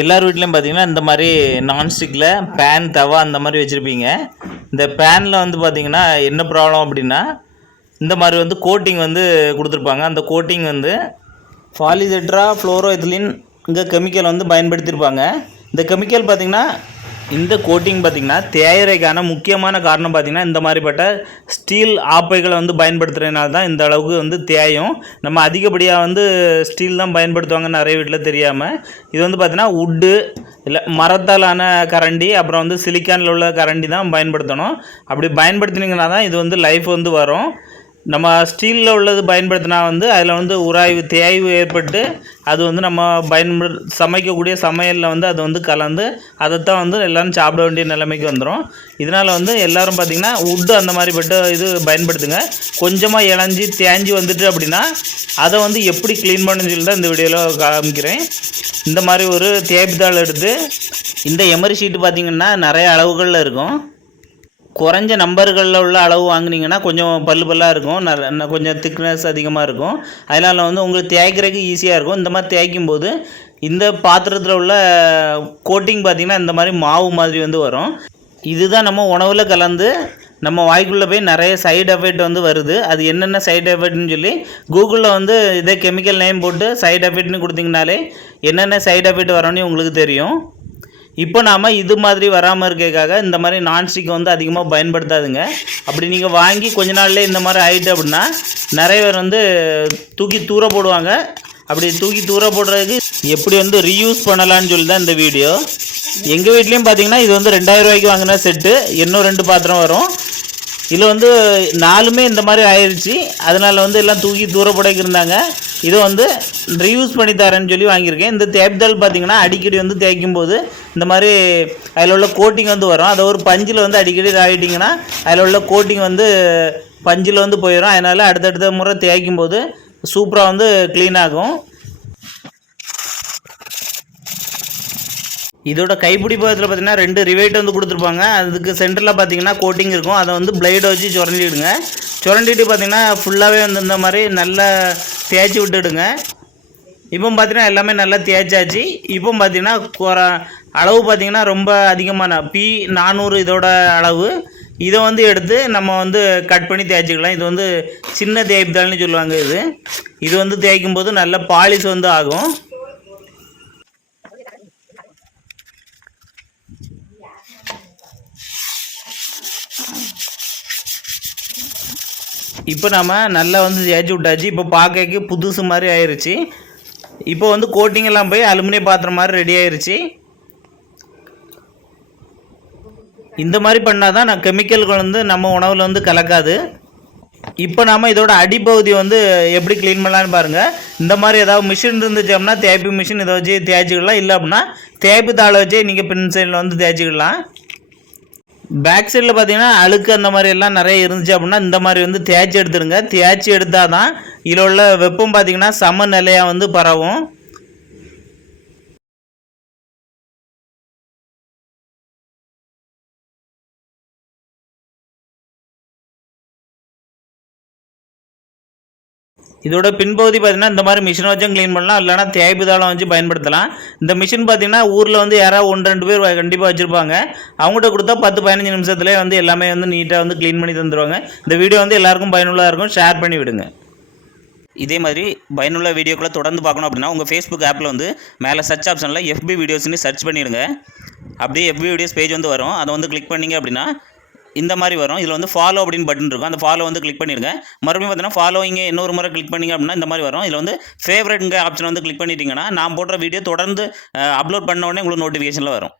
எல்லார் வீட்லையும் பார்த்தீங்கன்னா இந்த மாதிரி நான்ஸ்டிக்கில் பேன் தவா அந்த மாதிரி வச்சுருப்பீங்க. இந்த பேனில் வந்து பார்த்திங்கன்னா என்ன ப்ராப்ளம் அப்படின்னா, இந்த மாதிரி வந்து கோட்டிங் வந்து கொடுத்துருப்பாங்க. அந்த கோட்டிங் வந்து பாலிடெட்ரா ஃப்ளோரோஎத்திலீன் இங்கே கெமிக்கல் வந்து பயன்படுத்தியிருப்பாங்க. இந்த கெமிக்கல் பார்த்திங்கன்னா இந்த கோட்டிங் பார்த்திங்கன்னா தேயறைக்கான முக்கியமான காரணம் பார்த்திங்கன்னா இந்த மாதிரிப்பட்ட ஸ்டீல் ஆப்பைகளை வந்து பயன்படுத்துகிறதுனால தான் இந்த அளவுக்கு வந்து தேயும். நம்ம அதிகப்படியாக வந்து ஸ்டீல் தான் பயன்படுத்துவாங்க நிறைய வீட்டில் தெரியாமல். இது வந்து பார்த்திங்கன்னா வுட்டு இல்லை மரத்தாலான கரண்டி, அப்புறம் வந்து சிலிக்கானில் உள்ள கரண்டி தான் பயன்படுத்தணும். அப்படி பயன்படுத்தினீங்கன்னா தான் இது வந்து லைஃப் வந்து வரும். நம்ம ஸ்டீலில் உள்ளது பயன்படுத்தினா வந்து அதில் வந்து உராய்வு தேய்வு ஏற்பட்டு அது வந்து நம்ம சமைக்கக்கூடிய சமையலில் வந்து அது வந்து கலந்து அதைத்தான் வந்து எல்லோரும் சாப்பிட வேண்டிய நிலைமைக்கு வந்துடும். இதனால் வந்து எல்லோரும் பார்த்திங்கன்னா வுட்டு அந்த மாதிரிப்பட்ட இது பயன்படுத்துங்க. கொஞ்சமாக இளஞ்சி தேஞ்சி வந்துட்டு அப்படின்னா அதை வந்து எப்படி க்ளீன் பண்ணுன்னு சொல்லி தான் இந்த வீடியோவில் காமிக்கிறேன். இந்த மாதிரி ஒரு தேய்ப்புத்தாள் எடுத்து இந்த எமரி ஷீட்டு பார்த்திங்கன்னா நிறைய அளவுகளில் இருக்கும். குறைஞ்ச நம்பர்களில் உள்ள அளவு வாங்கினீங்கன்னா கொஞ்சம் பல்லாக இருக்கும், கொஞ்சம் திக்னஸ் அதிகமாக இருக்கும். அதனால் வந்து உங்களுக்கு தேய்க்கிறதுக்கு ஈஸியாக இருக்கும். இந்த மாதிரி தேய்க்கும் போது இந்த பாத்திரத்தில் உள்ள கோட்டிங் பார்த்திங்கன்னா இந்த மாதிரி மாவு மாதிரி வந்து வரும். இதுதான் நம்ம உணவில் கலந்து நம்ம வாய்க்குள்ளே போய் நிறைய சைடு எஃபெக்ட் வந்து வருது. அது என்னென்ன சைடு எஃபெக்ட்னு சொல்லி கூகுளில் வந்து இதே கெமிக்கல் நேம் போட்டு சைடு எஃபெக்ட்னு கொடுத்திங்கனாலே என்னென்ன சைடு எஃபெக்ட் வரும்னு உங்களுக்கு தெரியும். இப்போ நாம் இது மாதிரி வராமல் இருக்கிறதுக்காக இந்த மாதிரி நான்ஸ்டிக் வந்து அதிகமாக பயன்படுத்தாதுங்க. அப்படி நீங்கள் வாங்கி கொஞ்ச நாள்லேயே இந்த மாதிரி ஆகிட்டு அப்படின்னா நிறைய பேர் வந்து தூக்கி தூர போடுவாங்க. அப்படி தூக்கி தூர போடுறதுக்கு எப்படி வந்து ரீயூஸ் பண்ணலான்னு சொல்லி தான் இந்த வீடியோ. எங்கள் வீட்லேயும் பார்த்தீங்கன்னா இது வந்து 2000 ரூபாய்க்கு வாங்கின செட்டு, இன்னும் 2 பாத்திரம் வரும். இதில் வந்து 4மே இந்த மாதிரி ஆயிடுச்சு. அதனால் வந்து எல்லாம் தூக்கி தூர போடைக்கு இருந்தாங்க. இதை வந்து ரீயூஸ் பண்ணி தரேன்னு சொல்லி வாங்கியிருக்கேன். இந்த தேய்ப்புத்தாள் பார்த்திங்கன்னா அடிக்கடி வந்து தேய்க்கும் போது இந்த மாதிரி அதில் உள்ள கோட்டிங் வந்து வரும். அதை ஒரு பஞ்சில் வந்து அடிக்கடி ஆகிட்டிங்கன்னா அதில் உள்ள கோட்டிங் வந்து பஞ்சில் வந்து போயிடும். அதனால் அடுத்தடுத்த முறை தேய்க்கும் போது சூப்பராக வந்து க்ளீன் ஆகும். இதோட கைப்பிடி பாகத்தில் பார்த்திங்கன்னா 2 ரிவைட் வந்து கொடுத்துருப்பாங்க. அதுக்கு சென்டரில் பார்த்திங்கன்னா கோட்டிங் இருக்கும். அதை வந்து பிளேடை வச்சு சுரண்டிடுங்க. சுரண்டிட்டு பார்த்திங்கன்னா ஃபுல்லாகவே வந்து இந்த மாதிரி நல்லா தேய்ச்சி விட்டுடுங்க. இப்போ பார்த்திங்கன்னா எல்லாமே நல்லா தேய்ச்சாச்சு. இப்போ பார்த்திங்கன்னா அளவு பார்த்திங்கன்னா ரொம்ப அதிகமான P400 இதோட அளவு. இதை வந்து எடுத்து நம்ம வந்து கட் பண்ணி தேய்ச்சிக்கலாம். இது வந்து சின்ன தேய்ப்புத்தாள்னு சொல்லுவாங்க. இது வந்து தேய்க்கும் போது நல்ல பாலிஷ் வந்து ஆகும். இப்போ நம்ம நல்லா வந்து தேய்ச்சி விட்டாச்சு. இப்போ பார்க்க புதுசு மாதிரி ஆயிடுச்சு. இப்போ வந்து கோட்டிங் எல்லாம் போய் அலுமினிய பாத்திரம் மாதிரி ரெடி ஆயிடுச்சு. இந்த மாதிரி பண்ணால் தான் கெமிக்கல்கள் வந்து நம்ம உணவில் வந்து கலக்காது. இப்போ நாம் இதோட அடிப்பகுதி வந்து எப்படி க்ளீன் பண்ணலான்னு பாருங்கள். இந்த மாதிரி ஏதாவது மிஷின் இருந்துச்சு அப்படின்னா தேய்ப்பு மிஷின் இதை வச்சு தேய்ச்சிக்கலாம். இல்லை அப்படின்னா தேய்ப்பு தாளை வச்சு நீங்கள் பின் சைடில் வந்து தேய்ச்சிக்கலாம். பேக் சைடில் பார்த்தீங்கன்னா அழுக்கு அந்த மாதிரி எல்லாம் நிறைய இருந்துச்சு அப்படின்னா இந்த மாதிரி வந்து தேய்ச்சி எடுத்துருங்க. தேய்ச்சி எடுத்தால் தான் இதில் உள்ள வெப்பம் பார்த்திங்கன்னா சமநிலையாக வந்து பரவும். இதோட பின்பகுதி பார்த்திங்கன்னா இந்த மாதிரி மிஷினை வச்சும் க்ளீன் பண்ணலாம், இல்லைனா தேய்ப்பு தாளம் வச்சு பயன்படுத்தலாம். இந்த மிஷின் பார்த்திங்கன்னா ஊரில் வந்து யாராவது 1-2 பேர் கண்டிப்பாக வச்சுருப்பாங்க. அவங்கள்ட்ட கொடுத்தா 10-15 நிமிஷத்துலேயே வந்து எல்லாமே வந்து நீட்டாக வந்து க்ளீன் பண்ணி தந்துடுவாங்க. இந்த வீடியோ வந்து எல்லாருக்கும் பயனுள்ளதாக இருக்கும். ஷேர் பண்ணி விடுங்க. இதே மாதிரி பயனுள்ள வீடியோக்களை தொடர்ந்து பார்க்கணும் அப்படின்னா உங்கள் ஃபேஸ்புக் ஆப்பில் வந்து மேலே சர்ச் ஆப்ஷனில் FB வீடியோஸ்ன்னு சர்ச் பண்ணிவிடுங்க. அப்படியே FB வீடியோஸ் பேஜ் வந்து வரும். அதை வந்து கிளிக் பண்ணிங்க அப்படின்னா இந்த மாதிரி வரும். இதில் வந்து ஃபாலோ அப்படின்னு பட்டன் இருக்கும். அந்த ஃபாலோ வந்து கிளிக் பண்ணிடுங்க. மறுபடியும் பார்த்தீங்கன்னா ஃபாலோவிங்க இன்னொரு முறை கிளிக் பண்ணிங்க அப்படின்னா இந்த மாதிரி வரும். இதில் வந்து ஃபேவரட்ங்க ஆப்ஷன் வந்து கிளிக் பண்ணிட்டீங்கன்னா நான் போடுற வீடியோ தொடர்ந்து அப்லோட் பண்ண உடனே உங்களுக்கு நோட்டிஃபிகேஷனில் வரும்.